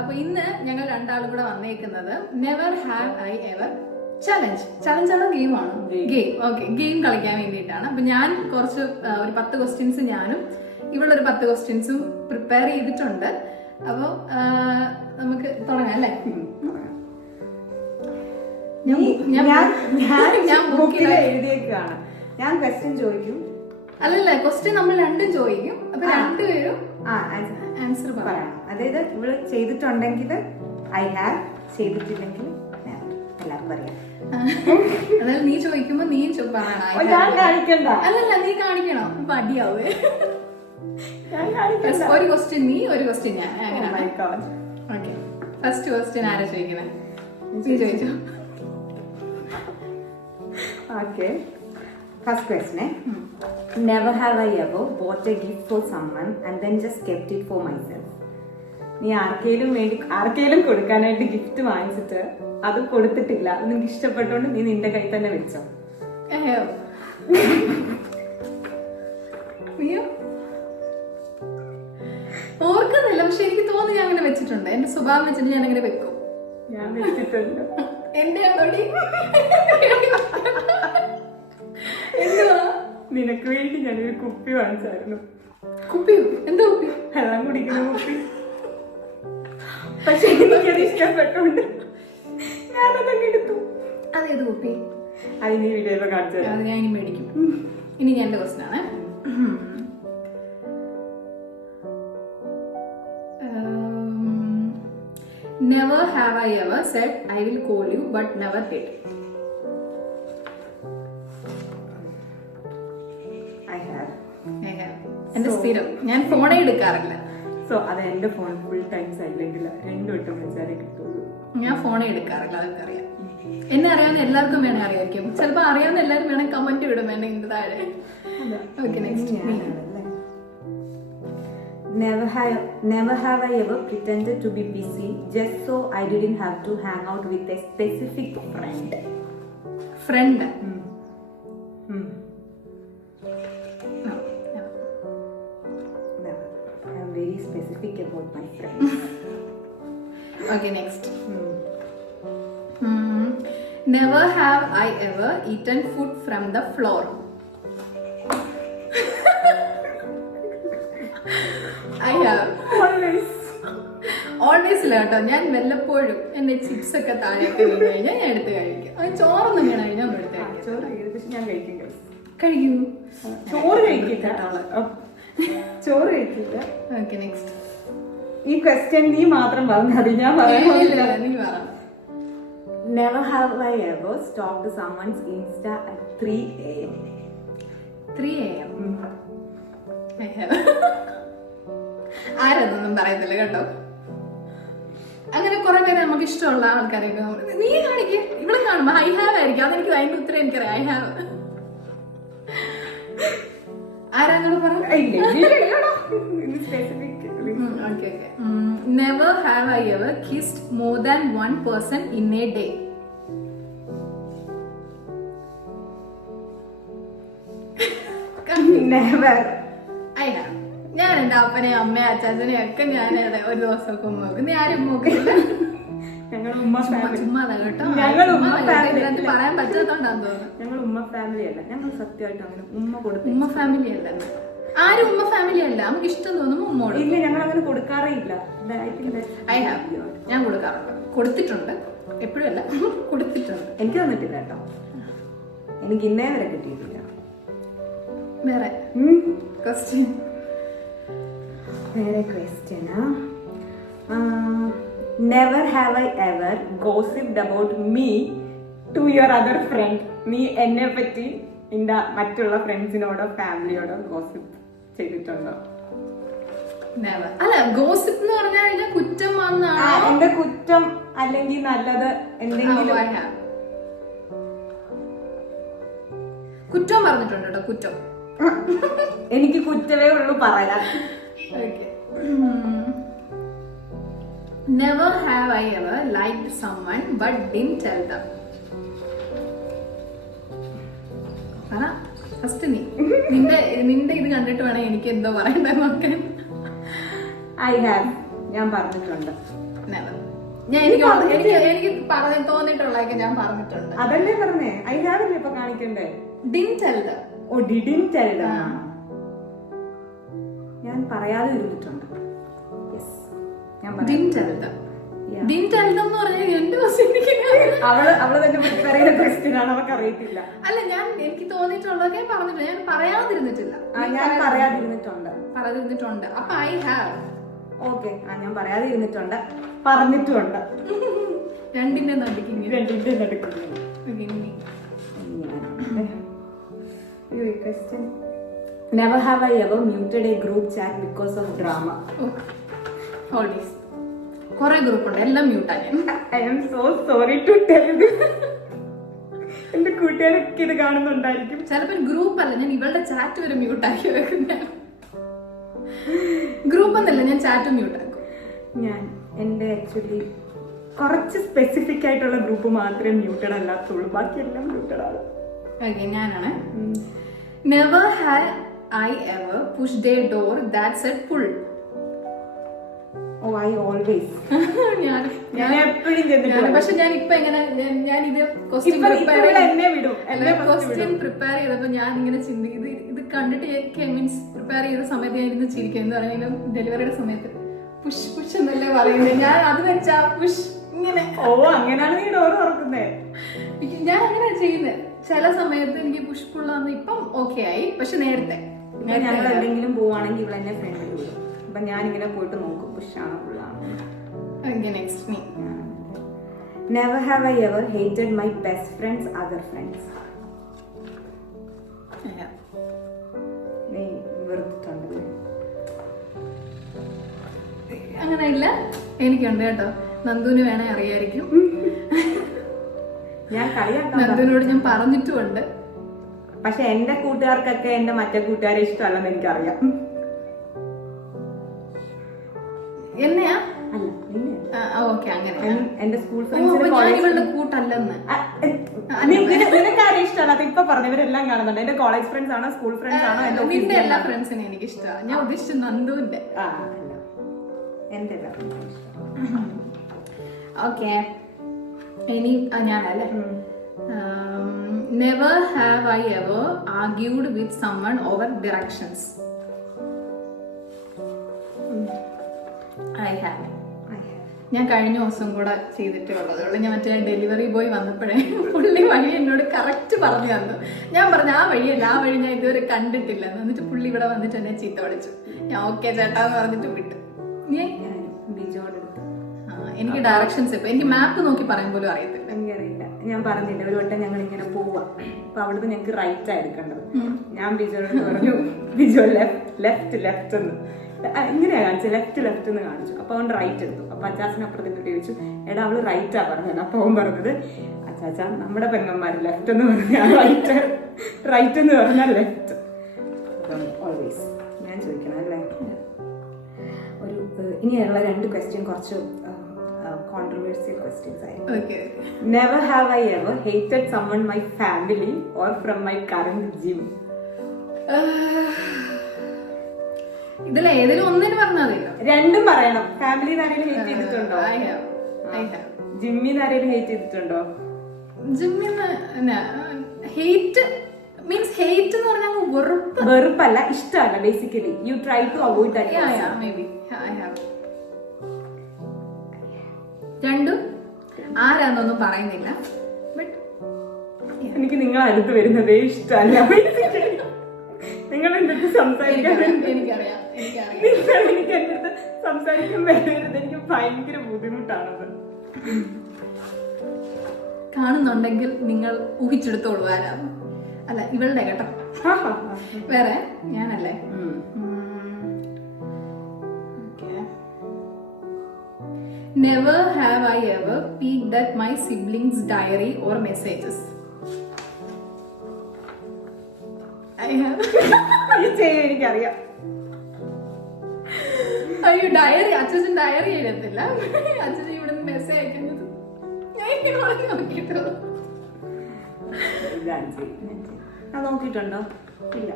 അപ്പൊ ഇന്ന് ഞങ്ങൾ രണ്ടാളും കൂടെ വന്നേക്കുന്നത് never have I ever challenge ആണ് ഗെയിമാണ് ഗെയിം. ഓക്കെ, ഗെയിം കളിക്കാൻ വേണ്ടിയിട്ടാണ്. അപ്പൊ ഞാൻ കുറച്ച് ഒരു 10 ക്വസ്റ്റ്യൻസ് ഞാനും ഇവളൊരു 10 ക്വസ്റ്റ്യൻസും പ്രിപ്പയർ ചെയ്തിട്ടുണ്ട്. അപ്പൊ നമുക്ക് തുടങ്ങാം അല്ലേ? ഞാൻ ബുക്കിൽ എഴുതിയേക്കാണ്. ഞാൻ ക്വസ്റ്റ്യൻ ചോദിക്കും. അല്ലല്ല, ക്വസ്റ്റ്യൻ നമ്മൾ രണ്ടും ചോദിക്കും. അപ്പൊ രണ്ടുപേരും ആൻസർ പറയാം. അതായത് ഇവള് ചെയ്തിട്ടുണ്ടെങ്കിൽ ഐ ഹാവ്, ചെയ്തിട്ടില്ലെങ്കിൽ എല്ലാവർക്കും അറിയാം. അതായത് നീ ചോദിക്കുമ്പോ നീ അല്ലല്ല, നീ കാണിക്കണോ? അപ്പൊ അടിയാവേ. ഒരു ക്വസ്റ്റ്യൻ നീ, ഒരു ക്വസ്റ്റ്യൻ ഞാൻ. ഓക്കെ, ഫസ്റ്റ് ക്വസ്റ്റ്യൻ ആരാ ചോദിക്കണേ? നീ ചോദിച്ചോ. Okay. First question. Never have I ever bought a gift for someone and then just kept it for myself. നീ ആർക്കെങ്കിലും കൊടുക്കാനായിട്ട് ഗിഫ്റ്റ് വാങ്ങിച്ചിട്ട് അത് കൊടുത്തിട്ടില്ല, നിനക്ക് ഇഷ്ടപ്പെട്ടോണ്ട് നീ നിന്റെ കൈ തന്നെ വെച്ചോ? ഓർക്കുന്നില്ല, പക്ഷെ എനിക്ക് തോന്നുന്നു ഞാൻ അങ്ങനെ വെച്ചിട്ടുണ്ട്. എന്റെ സ്വഭാവം വെച്ചിട്ട് ഞാൻ അങ്ങനെ വെക്കും. ഞാൻ വെച്ചിട്ടുണ്ട്. എന്റെ നിനക്ക് വേണ്ടി ഞാനൊരു കുപ്പി വാങ്ങിച്ചായിരുന്നു. കുപ്പിയോ? എന്താ കുപ്പി? വെള്ളം കുടിക്കുന്ന കുപ്പി. പക്ഷെ എനിക്കത് ഇഷ്ടപ്പെട്ടോണ്ട് ഞാനതങ്ങ് എടുത്തു. അതേത് കുപ്പി? അത് നീ വീഡിയോ കാണിച്ചു. അത് ഞാൻ ഇനി മേടിക്കും. ഇനി ഞാൻ എന്റെ ക്വസ്റ്റ്യൻ ആണ്. Never have I ever said I will call you but never did. I have. എന്റെ സ്ഥിരം. ഞാൻ ഫോണേ എടുക്കാറില്ല. സോ അത് എന്റെ ഫോൺ ഫുൾ ടൈം സൈലന്റില്ല. 2 വട്ടം വിളിച്ചാലേ കിട്ടുള്ളൂ. ഞാൻ ഫോണേ എടുക്കാറില്ല, അതൊക്കെ അറിയാം. എന്നെ അറിയാവുന്ന എല്ലാവർക്കും വേണേ അറിയായിരിക്കും. ചിലപ്പോ അറിയാവുന്ന എല്ലാവരും വേണേ കമന്റ് വിടും വേണേ ഇതിന്റെ താഴെ. Okay, next. Never have I ever pretended to be busy just so I didn't have to hang out with a specific friend. Friend. No. Never. I am very specific about my friends. Okay, next. Never have I ever eaten food from the floor. I have. Always ഇല്ല കേട്ടോ. ഞാൻ വല്ലപ്പോഴും എന്റെ chips ഒക്കെ താഴെയൊക്കെ വീണ് കഴിഞ്ഞാൽ ഞാൻ എടുത്ത് കഴിക്കും. അത് ചോറൊന്നും വീണ കഴിഞ്ഞാൽ നമ്മൾ എടുത്ത് കഴിക്കും. ചോറ് പക്ഷെ ഞാൻ കഴിക്കില്ല. കഴിക്കൂ. ചോറ് കഴിക്കില്ല. ചോറ് കഴിക്കില്ല. Okay, next. ഈ ക്വസ്റ്റ്യൻ നീ മാത്രം പറഞ്ഞത്, ഞാൻ പറയാനില്ല. നീ പറ. Never have I ever stalked someone's Insta at 3 AM. 3 AM. I have. ആരൊന്നും പറയത്തില്ല കേട്ടോ. അങ്ങനെ കുറെ പേര് നമുക്ക് ഇഷ്ടമുള്ള ആൾക്കാരെയൊക്കെ നീ കാണിക്കേ. ഇവിടെ കാണുമ്പോ ഐ ഹാവ് ആയിരിക്കും. അതെനിക്ക് അതിന്റെ ഉത്തരം എനിക്കറിയാം. I have. ആരാങ്ങനെ പറഞ്ഞു? Never have I ever kissed more than 1 person in a day. Never. I have. ഞാൻ എന്റെ അപ്പനെയും അമ്മയും അച്ചാച്ചനെയും ഒക്കെ ഞാൻ ഒരു ദിവസമൊക്കെ ഉമ്മ വെക്കും. നീ ആരും ഉമ്മ വെക്കില്ല. ചുമ്മാ കേട്ടോ. ഇതിനകത്ത് പറയാൻ പറ്റാത്തോണ്ടാന്ന് തോന്നുന്നു. ഞങ്ങൾ ഉമ്മ ഫാമിലി അല്ല. ഞങ്ങൾ സത്യമായിട്ട് അങ്ങനെ ഉമ്മ കൊടുത്തു. ഉമ്മ ഫാമിലി അല്ല. ആരും ഉമ്മ ഫാമിലി അല്ല. നമുക്ക് ഇഷ്ടം തോന്നുമ്പോ ഉമ്മ ഇല്ല. ഞങ്ങൾ അങ്ങനെ കൊടുക്കാറേ ഇല്ല. I have. ഞാൻ കൊടുക്കാറുണ്ട്. കൊടുത്തിട്ടുണ്ട്. എപ്പോഴും അല്ല, കൊടുത്തിട്ടുണ്ട്. എനിക്ക് തന്നിട്ടില്ല കേട്ടോ. എനിക്ക് ഇന്നേ വരെ കിട്ടിയിട്ടില്ല. വേറെ question. Never have I ever gossiped about me to your other friend. നീ എന്നെ പറ്റി എന്റെ മറ്റുള്ള ഫ്രണ്ട്സിനോടോ ഫാമിലിയോടോ ഗോസിപ്പ് ചെയ്തിട്ടുണ്ടോ? അല്ല, ഗോസിപ്പ് എന്ന് പറഞ്ഞാൽ കുറ്റം വന്നാണ്. എന്റെ കുറ്റം അല്ലെങ്കിൽ നല്ലത് എന്തെങ്കിലും. കുറ്റം പറഞ്ഞിട്ടുണ്ട് കേട്ടോ. കുറ്റം എനിക്ക് കുറ്റമേ ഉള്ളൂ പറയാൻ. Never have I ever liked someone but didn't tell them. First നിന്റെ ഇത് കണ്ടിട്ട് വേണം എനിക്ക് എന്തോ പറയണ്ടേ നോക്കാൻ. I have. ഞാൻ പറഞ്ഞിട്ടുണ്ട്. നെവർ. എനിക്ക് തോന്നിയിട്ടുള്ളതൊക്കെ ഞാൻ പറഞ്ഞിട്ടുണ്ട്. അതല്ലേ പറഞ്ഞേ, ഐ ഹാവ് അല്ലേ ഇപ്പൊ കാണിക്കണ്ടേ? Didn't tell them. Oh didn't tell them. ഞാൻ പറയാതെ ഇരുന്നിട്ടുണ്ട്. യെസ്, ഞാൻ Didn't tell them. Didn't tell them എന്ന് പറഞ്ഞാൽ എന്റെ ക്വസ്റ്റ്യൻ അവള് തന്നെ പറയുന്ന ക്വസ്റ്റ്യൻ ആണ്, അവർക്ക് അറിയത്തില്ല. അല്ല, എനിക്ക് തോന്നിയിട്ടുള്ളതൊക്കെ പറഞ്ഞിട്ടില്ല, ഞാൻ പറയാതിരുന്നിട്ടില്ല. ഞാൻ പറയാതിരുന്നിട്ടുണ്ട്. അപ്പൊ ഐ ഹാവ്. ഓക്കെ, ഞാൻ പറയാതിരുന്നിട്ടുണ്ട്, പറഞ്ഞിട്ടുമുണ്ട്. രണ്ടിന്റെ നടുക്കിങ്ങനെ. Never have I ever muted a group chat because of drama. Always. കുറെ ഗ്രൂപ്പ് ഉണ്ട്, എല്ലാം മ്യൂട്ടാ ഞാൻ. I am so sorry to tell you. എന്റെ കൂട്ടുകാരൊക്കെ ഇത് കാണുന്നുണ്ടായിരിക്കും. ചിലപ്പോൾ ഗ്രൂപ്പ് അല്ല, ഞാൻ ഇവളുടെ ചാറ്റ് വരെ മ്യൂട്ടാക്കി വെക്കും. ഗ്രൂപ്പ് എന്നല്ല, ഞാൻ ചാറ്റ് മ്യൂട്ടാക്കും. ഞാൻ എന്റെ ആക്ച്വലി കുറച്ച് സ്പെസിഫിക് ആയിട്ടുള്ള ഗ്രൂപ്പ് മാത്രമേ മ്യൂട്ടഡ് അല്ലാത്തുള്ളൂ, ബാക്കിയെല്ലാം മ്യൂട്ടഡ് ആണ്. ഓക്കെ, ഞാനാണ്. Never have I ever pushed a door that said pull. Oh, I always. ഞാൻ എപ്പോഴും ചെയ്തിട്ടുണ്ട്. പക്ഷെ ഞാൻ ഇപ്പൊ എങ്ങനെ, ഞാൻ ഇത് ക്വസ്റ്റ്യൻ പ്രിപ്പയർ ചെയ്തപ്പോ ഞാൻ ഇങ്ങനെ ചിന്തിക്കും, ഇത് കണ്ടിട്ട് മീൻസ് പ്രിപ്പയർ ചെയ്ത സമയത്ത് ഞാൻ ഇരുന്ന് ചിരിക്കും. എന്ന് പറഞ്ഞാൽ ഡെലിവറിയുടെ സമയത്ത് പുഷ് പുഷ് എന്നല്ലേ പറയുന്നത്, ഞാൻ അത് വെച്ചാ പുഷ് ഇങ്ങനെ. ഓ, അങ്ങനെയാണ് നീ ഡോർ തുറക്കുന്നേ? ഞാൻ അങ്ങനെ ചെയ്യുന്നത്. ചില സമയത്ത് എനിക്ക് പുഷ് പുള്ളാന്ന് ഇപ്പം ഓക്കെ ആയി, പക്ഷെ നേരത്തെ ഞങ്ങൾ എവിടെയെങ്കിലും പോവാണെങ്കിൽ ഇവിടെ എന്നെ ഫ്രണ്ട് വിടും. അപ്പൊ ഞാൻ ഇങ്ങനെ പോയിട്ട് നോക്കും പുഷാണോ പുള്ളാണോ. Next me. Never have I ever hated my best friend's other friends. നീ വെറുത്തിട്ടുണ്ടല്ലേ? അങ്ങനെ ഇല്ല, എനിക്കുണ്ട് കേട്ടോ. നന്ദുവിന് വേണേ അറിയായിരിക്കും. ഞാൻ കളിയാക്കാം, നന്ദുവിനോട് ഞാൻ പറഞ്ഞിട്ടുമുണ്ട്. പക്ഷെ എന്റെ കൂട്ടുകാർക്കൊക്കെ എന്റെ മറ്റേ കൂട്ടുകാരെ ഇഷ്ടമല്ലെന്ന് എനിക്കറിയാം. എന്നെയാ? അല്ല, ഓക്കെ, അങ്ങനെ. എന്റെ സ്കൂൾ ഫ്രണ്ട്സിന്റെ കൂട്ടല്ലെന്ന് നിനക്കാരെ ഇഷ്ടമല്ല? ഇപ്പൊ പറഞ്ഞവരെല്ലാം കാണുന്നുണ്ട്. എന്റെ കോളേജ് ഫ്രണ്ട്സ് ആണോ സ്കൂൾ ഫ്രണ്ട്സ് ആണോ? നിന്റെ എല്ലാ ഫ്രണ്ട്സിനെ എനിക്ക് ഇഷ്ടമാണ്. ഞാൻ ഉദ്ദേശിച്ച നന്ദുവിന്റെ. എന്റെ ഓക്കെ, ഇനി ഞാനല്ലേ. Never have I ever argued with someone over directions. I have. ഞാൻ കഴിഞ്ഞ ദിവസം കൂടെ ചെയ്തിട്ടേ ഉള്ളതുള്ളൂ. ഞാൻ മറ്റേ ഡെലിവറി ബോയ് വന്നപ്പോഴേ പുള്ളി വഴി എന്നോട് കറക്റ്റ് പറഞ്ഞു തന്നു. ഞാൻ പറഞ്ഞു ആ വഴിയല്ല, ആ വഴി ഞാൻ ഇതുവരെ കണ്ടിട്ടില്ല. എന്നിട്ട് പുള്ളി ഇവിടെ വന്നിട്ട് എന്നെ ചീത്ത വിളിച്ചു. ഞാൻ ഓക്കെ ചേട്ടാന്ന് പറഞ്ഞിട്ട് വിട്ടു. എനിക്ക് ഡയറക്ഷൻസ് ഇപ്പൊ എനിക്ക് മാപ്പ് നോക്കി പറയാൻ പോലും അറിയത്തില്ല. എനിക്കറിയില്ല. ഞാൻ പറഞ്ഞില്ല, ഒരു വട്ടം ഞങ്ങൾ ഇങ്ങനെ പോവാ, അപ്പൊ അവിടുന്ന് ഞങ്ങൾക്ക് റൈറ്റ് എടുക്കേണ്ടത്. ഞാൻ ബിജോയോട് പറഞ്ഞു, ബിജോ ലെഫ്റ്റ് ലെഫ്റ്റ് എന്ന് ഇങ്ങനെയാ കാണിച്ചത്, ലെഫ്റ്റ് എന്ന് കാണിച്ചു. അപ്പൊ അവൻ റൈറ്റ് എടുത്തു. അപ്പൊ അച്ചാച്ചനെ അപ്പുറത്തേക്ക് ചോദിച്ചു, എടാ അവള് റൈറ്റാ പറഞ്ഞത്. അപ്പൊ അവൻ പറഞ്ഞത്, അച്ചാച്ച നമ്മുടെ പെങ്ങന്മാര് ലെഫ്റ്റ് എന്ന് പറഞ്ഞാൽ റൈറ്റ് എന്ന് പറഞ്ഞാൽ ലെഫ്റ്റ്. ഓൾവേസ് ഞാൻ ചോദിക്കണം അല്ലേ. ഇനിയുള്ള 2 ക്വസ്റ്റ്യൻ കുറച്ച് controversial questions ആയിരുന്നു. Never have I ever hated someone my family or from my current gym. ഇതിൽ ഏതെങ്കിലും ഒന്നിന് പറഞ്ഞാൽ രണ്ടും പറയണം. ഫാമിലിന്ന് ആരെങ്കിലും ഹേറ്റ് ചെയ്തിട്ടുണ്ടോ? ജിമ്മിന്ന് ആരെങ്കിലും ഹേറ്റ് ചെയ്തിട്ടുണ്ടോ? ജിമ്മിന്ന് ഹേറ്റ് മീൻസ് ഹേറ്റ് എന്ന് പറഞ്ഞാൽ വെറുപ്പല്ല, ഇഷ്ടമല്ല. Basically you try to avoid that. Maybe I have. രണ്ടും ആരാന്നൊന്നും പറയുന്നില്ല, ബട്ട് എനിക്ക് നിങ്ങൾ അടുത്ത് വരുന്നതേ ഇഷ്ടമല്ല. നിങ്ങൾ എന്റെ അടുത്ത് സംസാരിക്കാൻ എനിക്കറിയാം എനിക്ക് എന്റെ അടുത്ത് സംസാരിക്കാൻ വരുന്നത് എനിക്ക് ഭയങ്കര ബുദ്ധിമുട്ടാണത്. കാണുന്നുണ്ടെങ്കിൽ നിങ്ങൾ ഊഹിച്ചെടുത്തോളൂ ആരാണ്. അല്ല, ഇവളുടെ കേട്ടോ. വേറെ ഞാനല്ലേ. Never have I ever peeked at my siblings' diary or messages. I have. എനിക്കറിയാം. അയ്യോ, ഡയറി അച്ഛൻ ഡയറി എഴുതത്തില്ല. അച്ഛൻ ഇവിടെ നിന്ന് മെസ്സേജ് അയക്കുന്നത് നോക്കിട്ടോ. നോക്കിട്ടുണ്ടോ? ഇല്ല,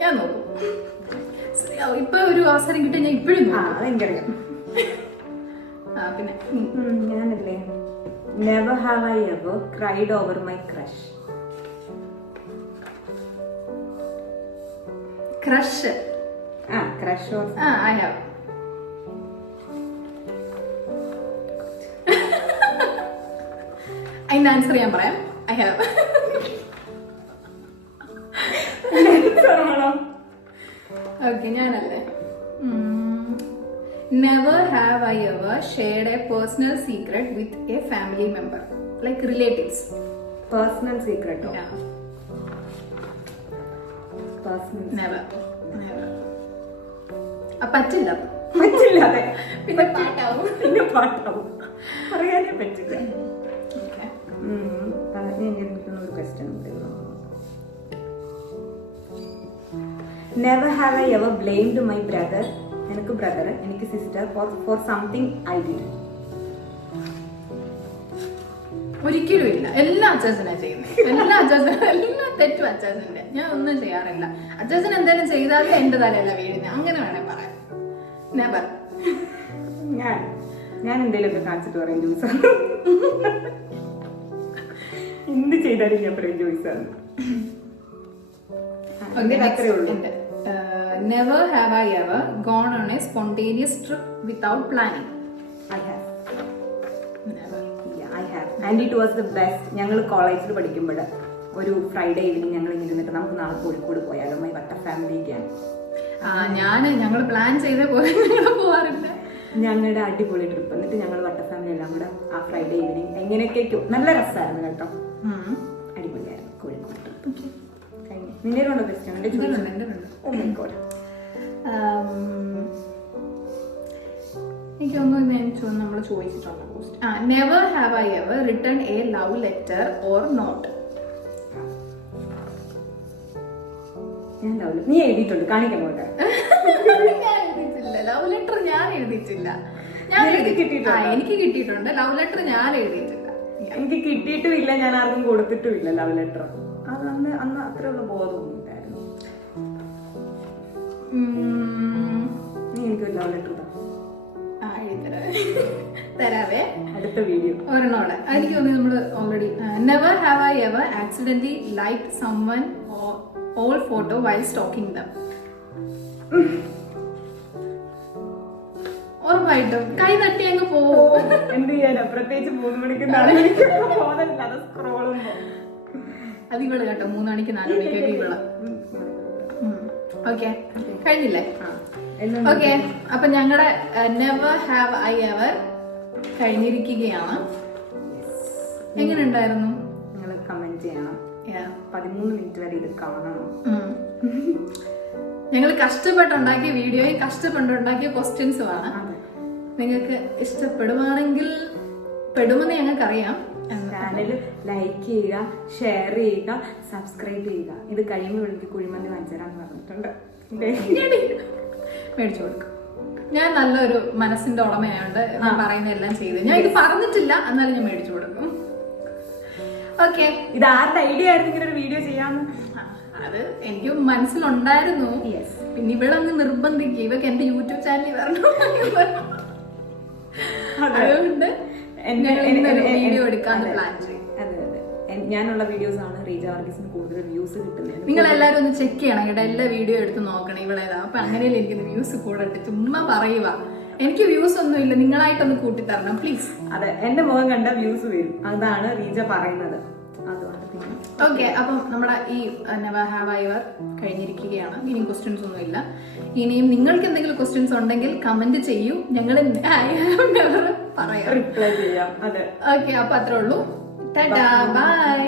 ഞാൻ നോക്കും. ഇപ്പൊ ഒരു അവസരം കിട്ടിയ ഞാൻ ഇപ്പോഴും എനിക്കറിയാം. പിന്നെ ഞാനല്ലേ never have I ever cried over my crush. Crush. Crush or I have. അതിന്റെ ആൻസർ ഞാൻ പറയാം. I have. ഓക്കെ, ഞാനല്ലേ. Never have I ever shared a personal secret with a family member, like relatives. Personal സീക്രട്ടോ? Never. പറ്റില്ല. പറ്റില്ലാതെ പിന്നെ പാട്ടാവും. പിന്നെ പാട്ടാവും, പറയാനേ പറ്റില്ല. ഒരു ക്വസ്റ്റ്യൻ ഉണ്ട്. Never have I ever blamed my brother, എനിക്ക് ബ്രദർ എനിക്ക് sister, for something I did. ഒരിക്കലും ഇല്ല. എല്ലാ അച്ചാച്ചനാ ചെയ്യുന്നത്. എല്ലാ തെറ്റും അച്ചാച്ചന്റെ. ഞാൻ ഒന്നും ചെയ്യാറില്ല. അച്ചാച്ചൻ എന്തെങ്കിലും ചെയ്താലും എന്റെ തലയല്ല വീഴുന്നത്. അങ്ങനെ വേണേ പറയാം. നെവർ. ഞാൻ എന്തെങ്കിലുമൊക്കെ കാണിച്ചിട്ട് പറയും ജോയ്സാണ്. എന്ത് ചെയ്താലും ഞാൻ പറയും ജോയ്സാണ്. അത്രേ ഉള്ളൂ. Never have I ever gone on a spontaneous trip without planning. I have. Never. Yeah, I have. And it was the best. ഞങ്ങൾ കോളേജിൽ പഠിക്കുമ്പോൾ ഒരു ഫ്രൈഡേ ഈവനിങ് ഞങ്ങൾ ഇങ്ങനെ ഇരുന്നിട്ട് നമുക്ക് നാളെ കോഴിക്കോട് പോയാലോ, മൈ വട്ട ഫാമിലിക്കാണ്. ഞങ്ങൾ പ്ലാൻ ചെയ്ത പോലെ പോവാറുണ്ട്. ഞങ്ങളുടെ അടിപൊളി ട്രിപ്പ്. എന്നിട്ട് ഞങ്ങൾ വട്ട ഫാമിലി എല്ലാം കൂടെ ആ ഫ്രൈഡേ ഈവനിങ് എങ്ങനെയൊക്കെയോ നല്ല രസമായിരുന്നു കേട്ടോ. അടിപൊളിയായിരുന്നു കോഴിക്കോട് ട്രിപ്പ്. നിന്റെ ഉണ്ടോ ക്വസ്റ്റ്യൻ? എനിക്ക് തോന്നുന്നു നമ്മൾ ചോദിച്ചിട്ടുണ്ട്. Never have I ever return a love letter or note. നീ എഴുതിയിട്ടുണ്ട്, കാണിക്കണോ? ഞാൻ എഴുതിയിട്ടില്ല ലവ് ലെറ്റർ. ഞാൻ എഴുതിയിട്ടില്ല. എനിക്ക് കിട്ടിയിട്ടുണ്ട് ലവ് ലെറ്റർ. ഞാൻ എഴുതിയിട്ടില്ല. എനിക്ക് കിട്ടിയിട്ടുമില്ല, ഞാൻ ആർക്കും കൊടുത്തിട്ടുമില്ല ലവ് ലെറ്റർ. അത് അന്ന് അത്രയുള്ള ബോധമൊന്നും ഇല്ലായിരുന്നു. നീ എനിക്കൊരു ലവ് ലെറ്റർ തരാവേ. അടുത്ത വീഡിയോ ഒരെണ്ണോടെ. എനിക്ക് തോന്നുന്നു നമ്മള് already. Never have I ever accidentally like someone old photo while stalking them. ഉറപ്പായിട്ടും കൈ തട്ടി അങ്ങ് പോവും. എന്ത് ചെയ്യാനാ, പ്രത്യേകിച്ച് 3 മണിക്ക് 4 മണിക്ക് പോകുന്നില്ല. അത് സ്ക്രോളുമ്പോ അത് ഇവള് കേട്ടോ, 3 മണിക്ക് 4 മണിക്കൊക്കെ ഇവള്. ഓക്കെ, കഴിഞ്ഞില്ലേ? ഓക്കെ, അപ്പൊ ഞങ്ങളുടെ നെവർ ഹാവ് ഐ എവർ കഴിഞ്ഞിരിക്കുകയാണ്. എങ്ങനെ ഉണ്ടായിരുന്നു? നിങ്ങൾ കമന്റ് ചെയ്യണം. 13 മിനിറ്റ് വരെ ഇത് കാണണം. ഞങ്ങൾ കഷ്ടപ്പെട്ടുണ്ടാക്കിയ വീഡിയോയും കഷ്ടപ്പെട്ടുണ്ടാക്കിയ ക്വസ്റ്റ്യൻസുമാണ്. നിങ്ങൾക്ക് ഇഷ്ടപ്പെടുവാണെങ്കിൽ പെടുമെന്ന് ഞങ്ങൾക്കറിയാം. ചാനൽ ലൈക്ക് ചെയ്യുക, ഷെയർ ചെയ്യുക, സബ്സ്ക്രൈബ് ചെയ്യുക. ഇത് കഴിയുമ്പോൾ വിളിക്ക് കുഴിമന്തി വാങ്ങിച്ചേരാന്ന് പറഞ്ഞിട്ടുണ്ട്. മേടിച്ചു കൊടുക്കും. ഞാൻ നല്ലൊരു മനസ്സിന്റെ ഉടമയായോണ്ട് ഞാൻ പറയുന്ന എല്ലാം ചെയ്ത്. ഞാൻ ഇത് പറഞ്ഞിട്ടില്ല, എന്നാലും ഞാൻ മേടിച്ചു കൊടുക്കും. ഓക്കെ, ഇത് ആരുടെ ഐഡിയ ആയിരുന്നു ഇങ്ങനെ ഒരു വീഡിയോ ചെയ്യാന്ന്? അത് എനിക്ക് മനസ്സിലുണ്ടായിരുന്നു. പിന്നെ ഇവളങ്ങ് നിർബന്ധിക്കുക, ഇവക്ക് എന്റെ യൂട്യൂബ് ചാനലിൽ വരണം. അതുകൊണ്ട് വീഡിയോ എടുക്കാന്ന് പ്ലാൻ ചെയ്യും. ഞാനുള്ള വീഡിയോസ് ആണ് റീജ വർഗീസിന് കൂടുതൽ വ്യൂസ് കിട്ടുന്നത്. നിങ്ങൾ എല്ലാവരും ഒന്ന് ചെക്ക് ചെയ്യണം കേട്ടോ. എല്ലാ വീഡിയോ എടുത്ത് നോക്കണം ഇവളേതാ. അപ്പൊ അങ്ങനെയല്ലേ എനിക്ക് വ്യൂസ് കൂടട്ടെ. ചുമ്മാ പറയുക, എനിക്ക് വ്യൂസ് ഒന്നും ഇല്ല, നിങ്ങളായിട്ടൊന്ന് കൂട്ടിത്തരണം പ്ലീസ്. അതെ, എന്റെ മുഖം കണ്ട വ്യൂസ് വരും, അതാണ് റീജ പറയുന്നത്. ഓക്കെ, അപ്പം നമ്മുടെ ഈ നെവർ ഹാവ് ഐ എവർ കഴിഞ്ഞിരിക്കുകയാണ്. ഇനിയും ക്വസ്റ്റ്യൻസ് ഒന്നും ഇല്ല. ഇനിയും നിങ്ങൾക്ക് എന്തെങ്കിലും ക്വസ്റ്റ്യൻസ് ഉണ്ടെങ്കിൽ കമന്റ് ചെയ്യൂ, ഞങ്ങൾ പറയാം, റിപ്ലൈ ചെയ്യാം. ഓക്കെ, അപ്പൊ അത്രേ ഉള്ളൂ. ടാറ്റാ, ബൈ.